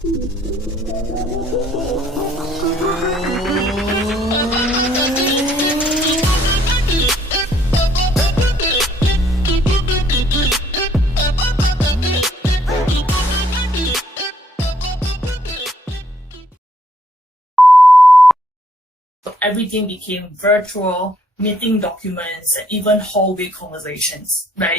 Everything became virtual, meeting documents, and even hallway conversations, where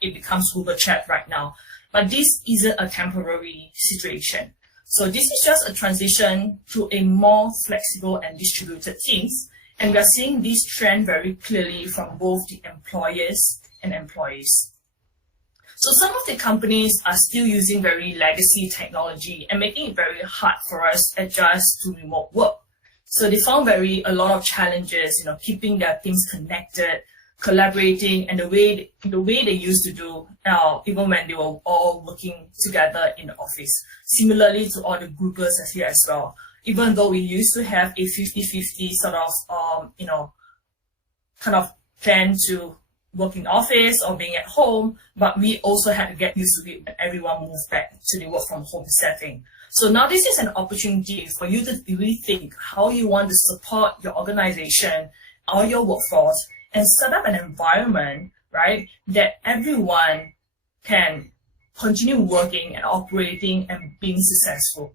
it becomes Google Chat right now. But this isn't a temporary situation. So this is just a transition to a more flexible and distributed teams. And we are seeing this trend very clearly from both the employers and employees. So some of the companies are still using very legacy technology and making it very hard for us to adjust to remote work. So they found a lot of challenges, keeping their teams connected, collaborating, and the way they used to do, even when they were all working together in the office. Similarly to all the Googles here as well. Even though we used to have a 50-50 sort of, kind of plan to work in office or being at home, but we also had to get used to it when everyone moved back to the work from home setting. So now this is an opportunity for you to rethink how you want to support your organization or your workforce and set up an environment, right, that everyone can continue working and operating and being successful.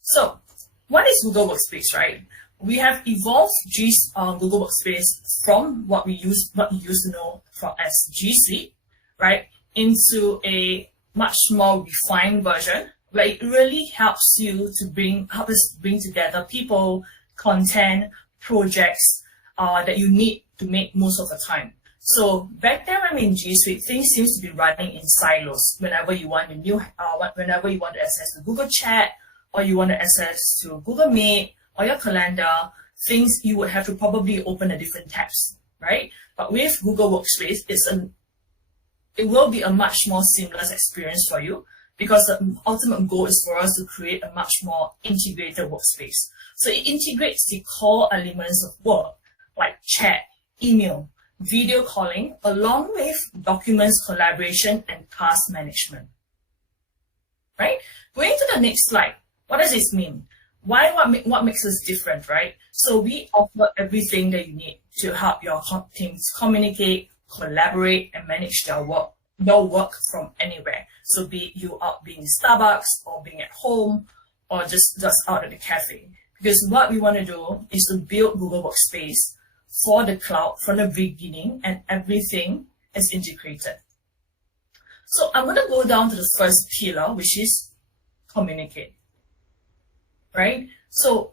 So what is Google Workspace, right? We have evolved Google Workspace from what we used to know as G Suite, right, into a much more refined version where it really helps us bring together people, content, projects that you need to make most of the time. So back then when I'm in G Suite, things seems to be running in silos. Whenever you want whenever you want to access to Google Chat, or you want to access to Google Meet or your calendar, things you would have to probably open a different tabs, right? But with Google Workspace, it will be a much more seamless experience for you, because the ultimate goal is for us to create a much more integrated workspace. So it integrates the core elements of work, like chat, email, video calling, along with documents collaboration and task management. Right? Going to the next slide. What does this mean? What makes us different, right? So we offer everything that you need to help your teams communicate, collaborate, and manage your work from anywhere. So be it you out being in Starbucks or being at home or just out at the cafe. Because what we want to do is to build Google Workspace for the cloud from the beginning, and everything is integrated. So I'm going to go down to the first pillar, which is communicate. Right? So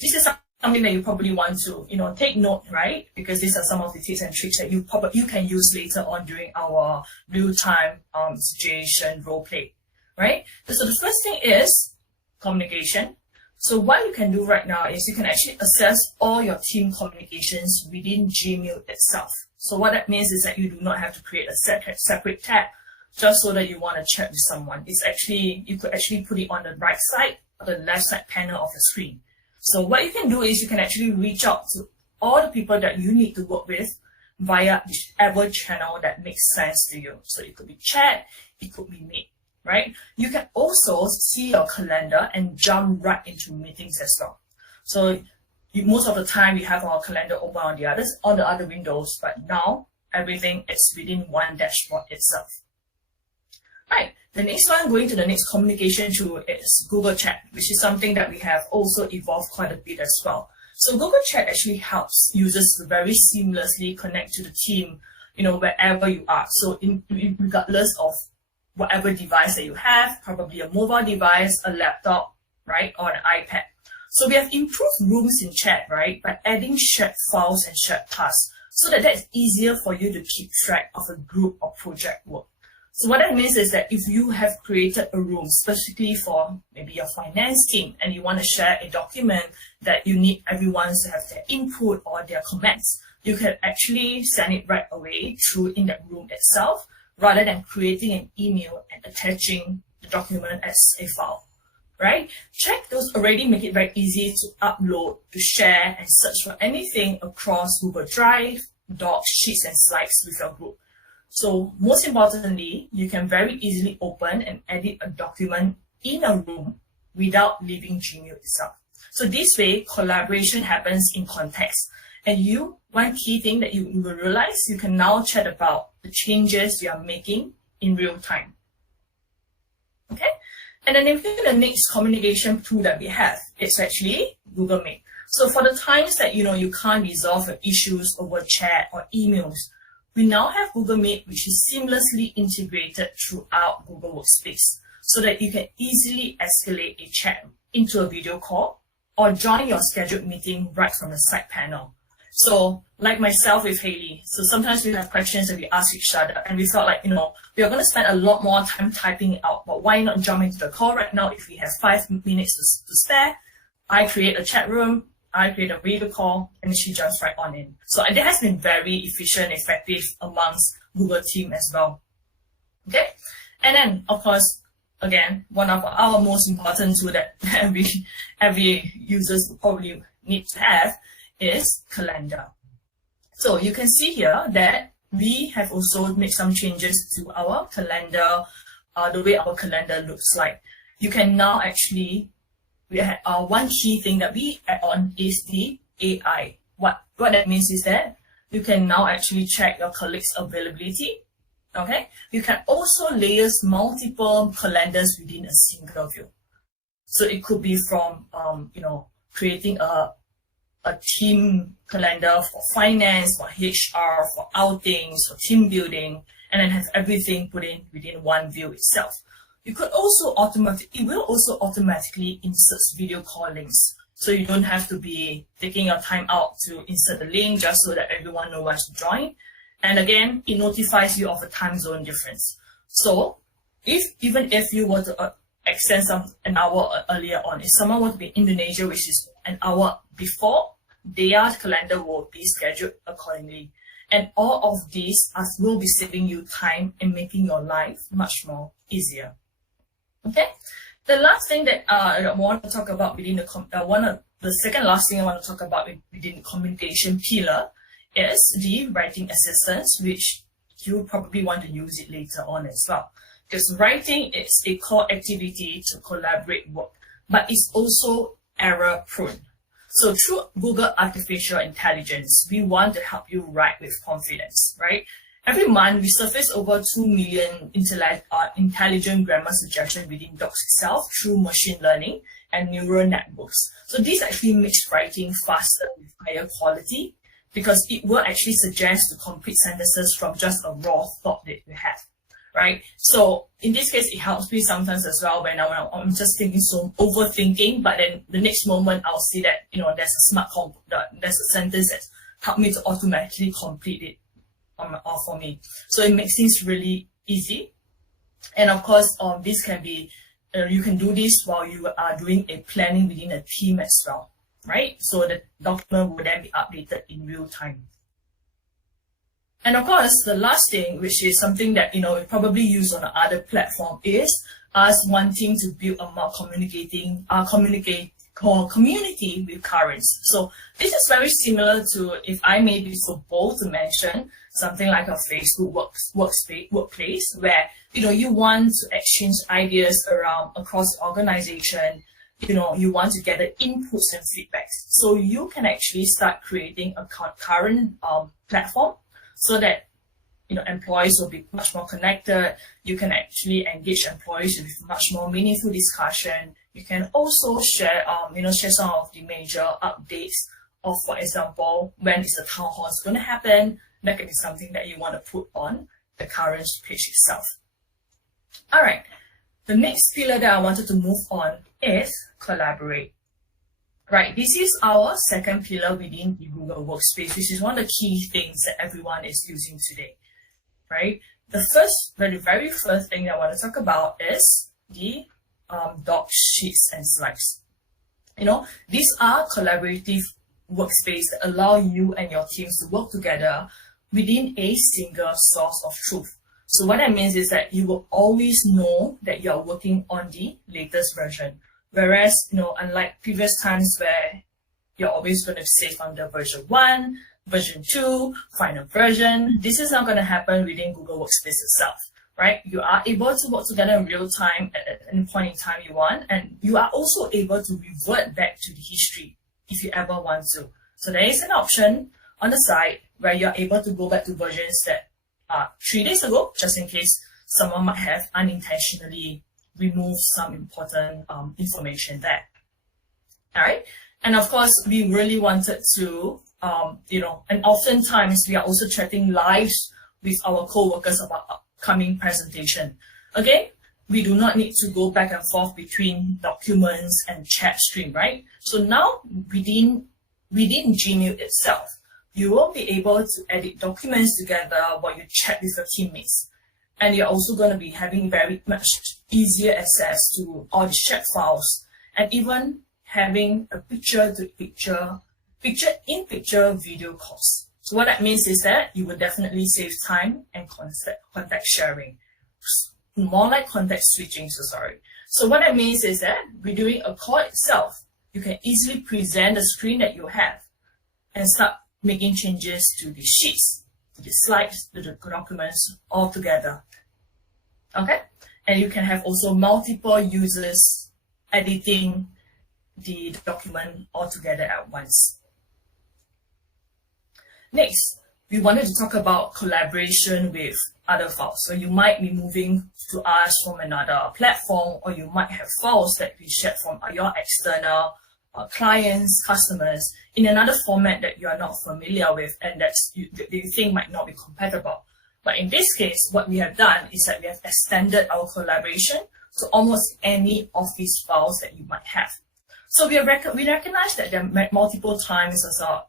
this is something that you probably want to, take note, right? Because these are some of the tips and tricks that you can use later on during our real-time situation role play, right? So the first thing is communication. So what you can do right now is you can actually access all your team communications within Gmail itself. So what that means is that you do not have to create a separate tab just so that you want to chat with someone. You could actually put it on the right side or the left side panel of the screen. So what you can do is you can actually reach out to all the people that you need to work with via whichever channel that makes sense to you. So it could be chat, it could be Meet, right? You can also see your calendar and jump right into meetings as well. So most of the time we have our calendar open on the other windows, but now everything is within one dashboard itself. Right. The next one, going to the next communication tool, is Google Chat, which is something that we have also evolved quite a bit as well. So Google Chat actually helps users to very seamlessly connect to the team, wherever you are. So regardless of whatever device that you have, probably a mobile device, a laptop, right, or an iPad. So we have improved rooms in chat, right, by adding shared files and shared tasks, so that's easier for you to keep track of a group or project work. So what that means is that if you have created a room specifically for maybe your finance team and you want to share a document that you need everyone to have their input or their comments, you can actually send it right away through in that room itself, rather than creating an email and attaching the document as a file, right? Chat those already make it very easy to upload, to share, and search for anything across Google Drive, Docs, Sheets, and Slides with your group. So most importantly, you can very easily open and edit a document in a room without leaving Gmail itself. So this way, collaboration happens in context. And one key thing that you will realize, you can now chat about the changes you are making in real time. Okay? And then the next communication tool that we have is actually Google Meet. So for the times that you can't resolve your issues over chat or emails, we now have Google Meet, which is seamlessly integrated throughout Google Workspace, so that you can easily escalate a chat into a video call or join your scheduled meeting right from the side panel. So like myself with Haley, so sometimes we have questions that we ask each other, and we felt like, we are going to spend a lot more time typing it out, but why not jump into the call right now if we have 5 minutes to spare? I create a chat room, I create a video call, and she jumps right on in. So it has been very efficient, effective amongst Google team as well. Okay, and then of course, again, one of our most important tool that every users probably need to have is calendar. So you can see here that we have also made some changes to our calendar, the way our calendar looks like. You can now actually, one key thing that we add on is the AI. What that means is that you can now actually check your colleagues' availability. Okay, you can also layer multiple calendars within a single view. So it could be from creating a team calendar for finance, for HR, for outings, for team building, and then have everything put in within one view itself. You could also it will also automatically insert video call links. So you don't have to be taking your time out to insert the link just so that everyone knows where to join. And again, it notifies you of a time zone difference. So even if you were to extend an hour earlier on, if someone were to be in Indonesia, which is an hour before, their calendar will be scheduled accordingly. And all of these will be saving you time and making your life much more easier. Okay, the last thing that I want to talk about within the second last thing I want to talk about within the communication pillar is the writing assistance, which you probably want to use it later on as well. Because writing is a core activity to collaborate work, but it's also error prone. So through Google Artificial Intelligence, we want to help you write with confidence, right? Every month, we surface over 2 million intelligent grammar suggestions within Docs itself through machine learning and neural networks. So this actually makes writing faster with higher quality, because it will actually suggest to complete sentences from just a raw thought that you have, right? So in this case, it helps me sometimes as well when I'm just thinking, so overthinking, but then the next moment I'll see that, there's a sentence that helped me to automatically complete it for me. So it makes things really easy. And of course, this can be, you can do this while you are doing a planning within a team as well, right? So the document will then be updated in real time. And of course, the last thing, which is something that, we probably use on other platform, is us wanting to build a more community with currents. So this is very similar to, if I may be so bold to mention, something like a Facebook workplace, where, you want to exchange ideas across the organization. You want to gather inputs and feedbacks. So you can actually start creating a current platform, so that employees will be much more connected. You can actually engage employees with much more meaningful discussion. You can also share some of the major updates of, for example, when is the town hall going to happen. That can be something that you want to put on the current page itself. All right, the next pillar that I wanted to move on is collaborate. Right, this is our second pillar within the Google Workspace, which is one of the key things that everyone is using today, right? The very first thing I want to talk about is the docs, sheets, and slides. These are collaborative workspace that allow you and your teams to work together within a single source of truth. So what that means is that you will always know that you're working on the latest version. Whereas, unlike previous times where you're always going to save on the version 1, version 2, final version. This is not going to happen within Google Workspace itself, right? You are able to work together in real time at any point in time you want, and you are also able to revert back to the history if you ever want to. So there is an option on the side where you're able to go back to versions that are 3 days ago, just in case someone might have unintentionally removed some important information there. All right. And of course, we really wanted to, and oftentimes we are also chatting live with our co-workers about upcoming presentation. Again, we do not need to go back and forth between documents and chat stream, right? So now within Gmail itself, you will be able to edit documents together while you chat with your teammates. And you're also going to be having very much easier access to all the chat files, and even having a picture-in-picture video calls. So what that means is that you will definitely save time and contact sharing. More like context switching, So what that means is that during a call itself, you can easily present the screen that you have and start making changes to the sheets, to the slides, to the documents all together. Okay? And you can have also multiple users editing the document all together at once. Next, we wanted to talk about collaboration with other files. So you might be moving to us from another platform, or you might have files that we shared from your external clients, customers in another format that you are not familiar with and that you think might not be compatible. But in this case, what we have done is that we have extended our collaboration to almost any Office files that you might have. So we recognize that there are multiple times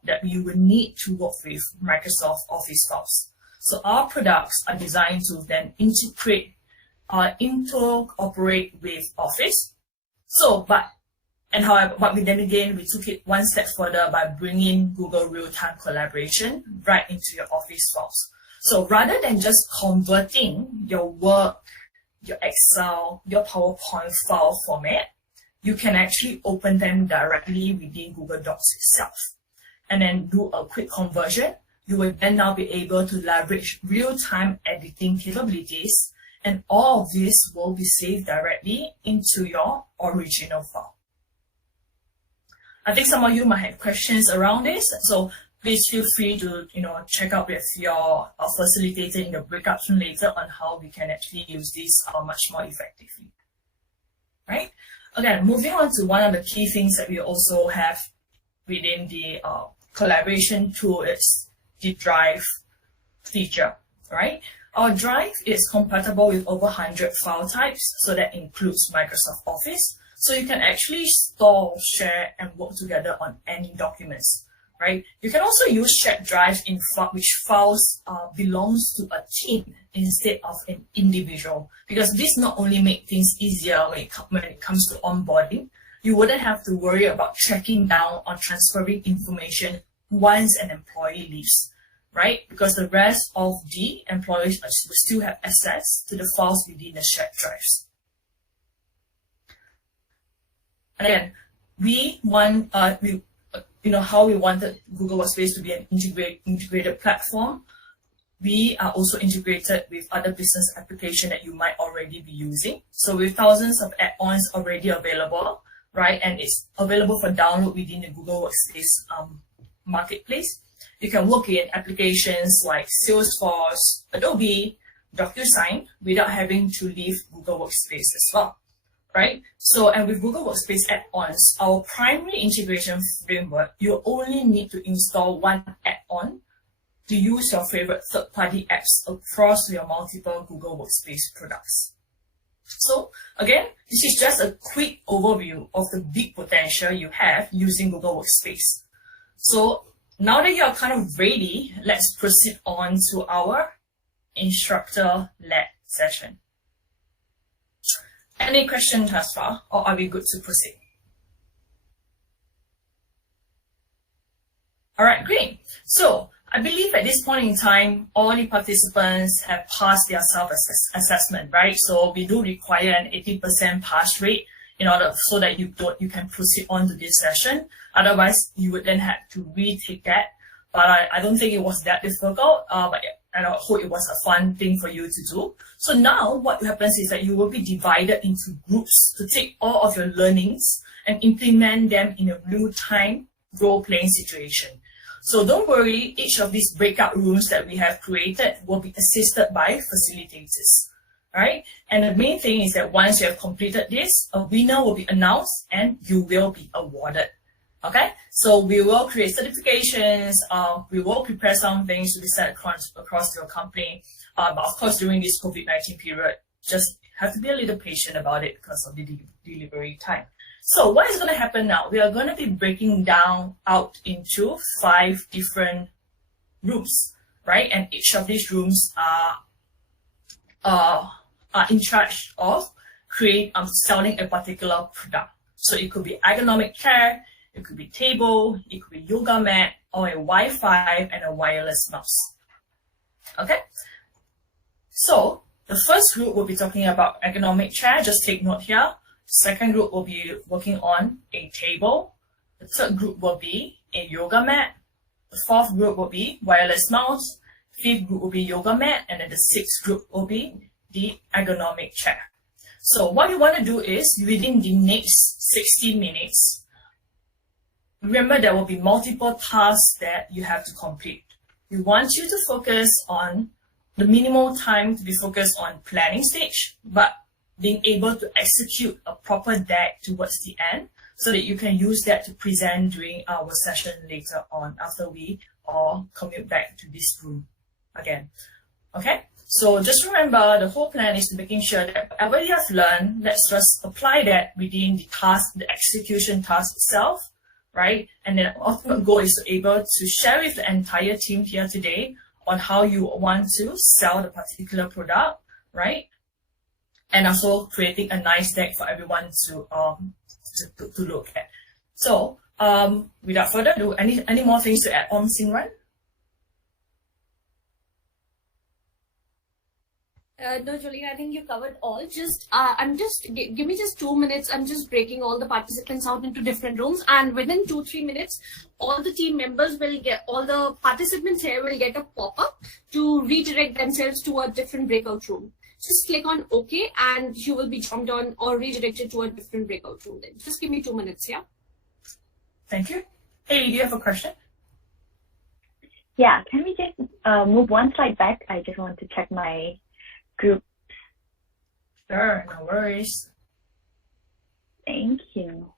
that you will need to work with Microsoft Office files. So our products are designed to then interoperate with Office. But then again, we took it one step further by bringing Google Real-Time Collaboration right into your Office files. So rather than just converting your Word, your Excel, your PowerPoint file format, you can actually open them directly within Google Docs itself and then do a quick conversion. You will then now be able to leverage real-time editing capabilities, and all of this will be saved directly into your original file. I think some of you might have questions around this, so please feel free to check out with your facilitator in the breakout room later on how we can actually use this much more effectively. Right? Again, moving on to one of the key things that we also have within the collaboration tool is the Drive feature. Right? Our Drive is compatible with over 100 file types, so that includes Microsoft Office. So you can actually store, share, and work together on any documents, right? You can also use shared drives in which files belongs to a team instead of an individual, because this not only makes things easier when it comes to onboarding. You wouldn't have to worry about tracking down or transferring information once an employee leaves, right? Because the rest of the employees will still have access to the files within the shared drives. And again, we want, how we wanted Google Workspace to be an integrated platform. We are also integrated with other business applications that you might already be using. So with thousands of add-ons already available, right, and it's available for download within the Google Workspace marketplace. You can work in applications like Salesforce, Adobe, DocuSign without having to leave Google Workspace as well. Right? So, and with Google Workspace add-ons, our primary integration framework, you only need to install one add-on to use your favorite third-party apps across your multiple Google Workspace products. So, again, this is just a quick overview of the big potential you have using Google Workspace. So, now that you're kind of ready, let's proceed on to our instructor-led session. Any questions thus far, or are we good to proceed? All right, great. So I believe at this point in time, all the participants have passed their self-assessment, right? So we do require an 80% pass rate in order so that you can proceed on to this session. Otherwise, you would then have to retake that but I don't think it was that difficult. And I hope it was a fun thing for you to do. So now what happens is that you will be divided into groups to take all of your learnings and implement them in a real-time role-playing situation. So don't worry, each of these breakout rooms that we have created will be assisted by facilitators. Right? And the main thing is that once you have completed this, a winner will be announced and you will be awarded. Okay, so we will create certifications, we will prepare some things to be sent across your company. But of course, during this COVID-19 period, just have to be a little patient about it because of the delivery time. So what is going to happen now? We are going to be breaking down out into 5 different rooms, right? And each of these rooms are in charge of selling a particular product. So it could be ergonomic chair, it could be table, it could be yoga mat, or a Wi-Fi and a wireless mouse. Okay? So the first group will be talking about ergonomic chair. Just take note here. Second group will be working on a table. The third group will be a yoga mat. The fourth group will be wireless mouse. Fifth group will be yoga mat. And then the sixth group will be the ergonomic chair. So what you want to do is within the next 60 minutes, remember there will be multiple tasks that you have to complete. We want you to focus on the minimal time to be focused on planning stage, but being able to execute a proper deck towards the end so that you can use that to present during our session later on after we all commute back to this room again. Okay? So just remember, the whole plan is making sure that whatever you have learned, let's just apply that within the task, the execution task itself, right? And then the ultimate goal is to be able to share with the entire team here today on how you want to sell the particular product, right? And also creating a nice deck for everyone to look at. So without further ado, any more things to add on, Singran? No, Jolene, I think you covered all. Give me just 2 minutes. I'm just breaking all the participants out into different rooms, and within 2-3 minutes, all the participants here will get a pop-up to redirect themselves to a different breakout room. Just click on OK, and you will be jumped on or redirected to a different breakout room. Then just give me 2 minutes, yeah. Thank you. Hey, do you have a question? Yeah, can we just move one slide back? I just want to check my group. Sure, no worries. Thank you.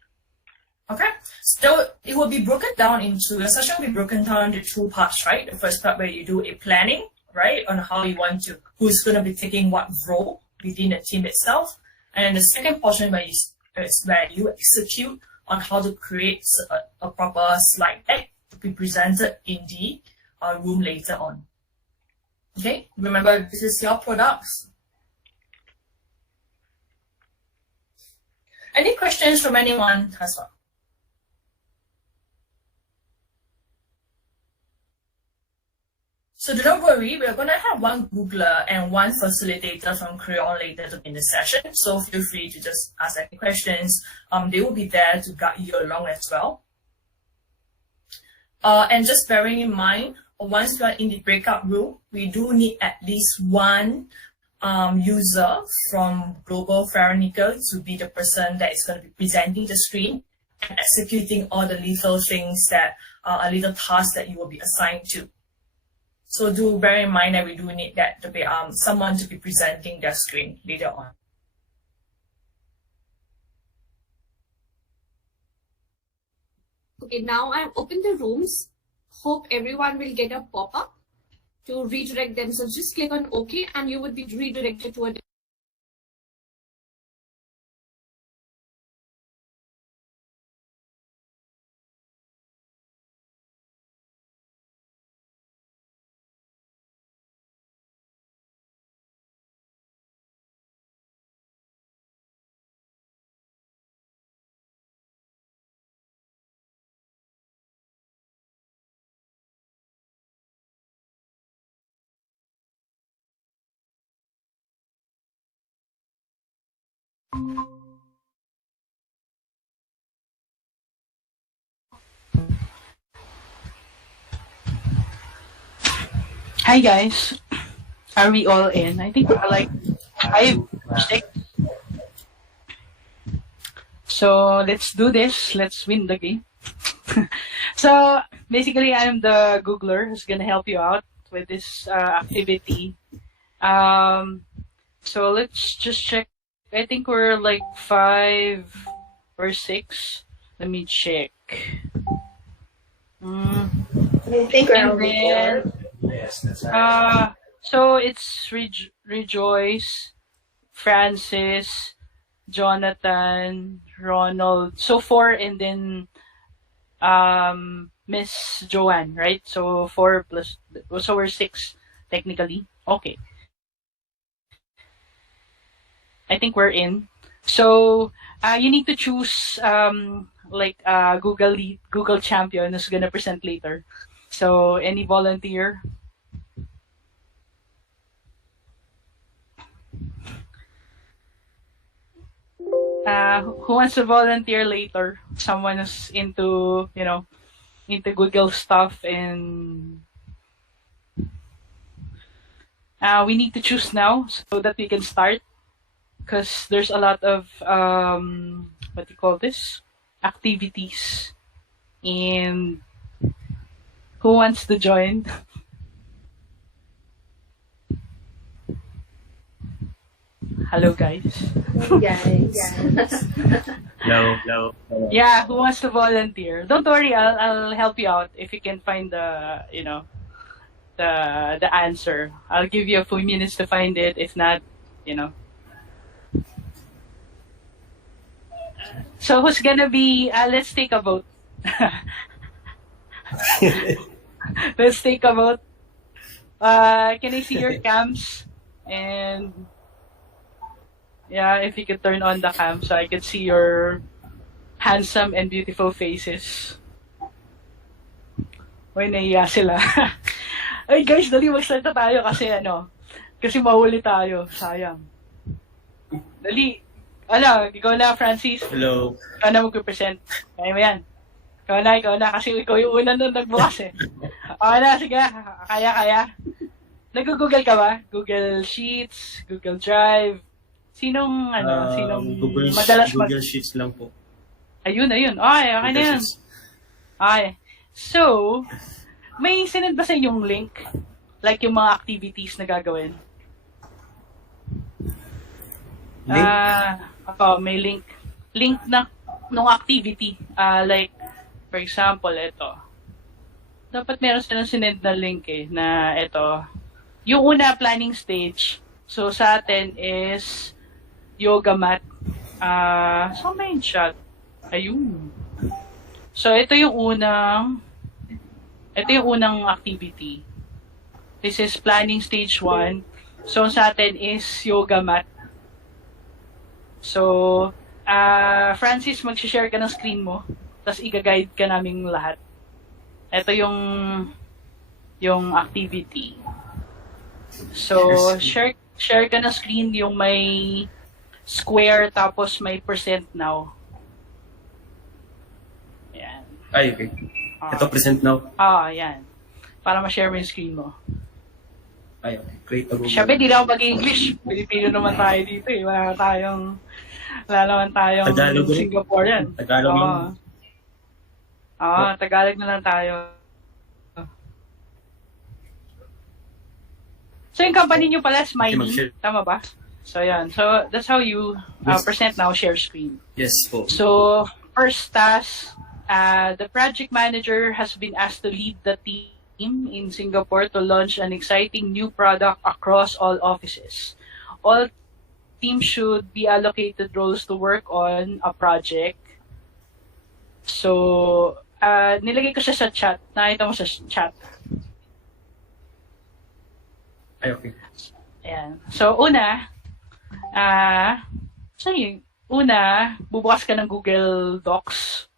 Okay, so it will be broken down into, the session will be broken down into 2 parts, right? The first part where you do a planning, right, on how you want to, who's going to be taking what role within the team itself. And then the second portion where you execute on how to create a proper slide deck to be presented in the room later on. Okay, remember this is your products. Any questions from anyone as well? So don't worry, we're going to have one Googler and one facilitator from Crayon later in the session. So feel free to just ask any questions. They will be there to guide you along as well. And just bearing in mind, once we are in the breakout room, we do need at least one user from Global Ferronickel to be the person that is going to be presenting the screen and executing all the little things that are little tasks that you will be assigned to. So do bear in mind that we do need that to be someone to be presenting their screen later on. Okay, now I've opened the rooms. Hope everyone will get a pop-up to redirect themselves. Just click on OK and you would be redirected to a Hi guys, are we all in? I think we're like 5, 6. So let's do this. Let's win the game. So basically, I'm the Googler who's gonna help you out with this activity. So let's just check. I think we're like 5 or 6. Let me check. I think And then, Yes, that's right. so it's Rejoice, Francis, Jonathan, Ronald. So 4, and then Miss Joanne, right? So 4 plus, so we're 6 technically. Okay. I think we're in. So you need to choose like Google champion who's gonna present later. So any volunteer? Who wants to volunteer later? Someone who's into, into Google stuff, and we need to choose now so that we can start, because there's a lot of what do you call this, activities. And who wants to join? Hello guys. Hello. Yeah, who wants to volunteer? Don't worry, I'll help you out if you can find the the answer. I'll give you a few minutes to find it. If not, So who's gonna be? Let's take a vote. Let's take a vote. Can I see your cams? And yeah, if you could turn on the cam so I could see your handsome and beautiful faces. Uy, nahiya sila. Ay guys, dali mag-start na tayo kasi mahuli tayo. Sayang. Dali. Ikaw na, Francis. Hello. Ikaw na mag-present. Kaya mo yan. Ikaw na, kasi ikaw yung una nung nagbukas eh. Okay na, sige. Kaya. Nag-google ka ba? Google Sheets, Google Drive. Sinong madalas Google Sheets lang po. Ayun. Okay na Google yan. Sheets. Okay. So, may sinend ba sa inyong link? Like yung mga activities na gagawin? Link? May link. Link na nung activity. Like, for example, ito. Dapat meron silang sinend na link na ito. Yung una, planning stage. So, sa atin is yoga mat. Saan ba yung chat? Ayun. So, ito yung unang activity. This is planning stage 1. So, sa atin is yoga mat. So, Francis, mag-share ka ng screen mo. Tapos, i-guide ka naming lahat. Ito yung activity. So, share ka ng screen yung may square tapos may percent now. Ayan. Ay, okay. Ito, present now. Ayan. Para ma-share mo yung screen mo. Ay, okay. Create a Google. Siyempre, di lang ako mag-English. Pilipino naman tayo dito eh. Wala naman tayong Tagalog rin. Singaporean. Tagalog lang. Tagalog na lang tayo. So, yung company nyo pala, Smiley. Tama ba? So, yan. So, that's how you present now, share screen. Yes po. So, first task, the project manager has been asked to lead the team in Singapore to launch an exciting new product across all offices. All teams should be allocated roles to work on a project. So, nilagay ko siya sa chat. Nakita mo sa chat. Ay, okay. Ayan. So, bubukas ka ng Google Docs.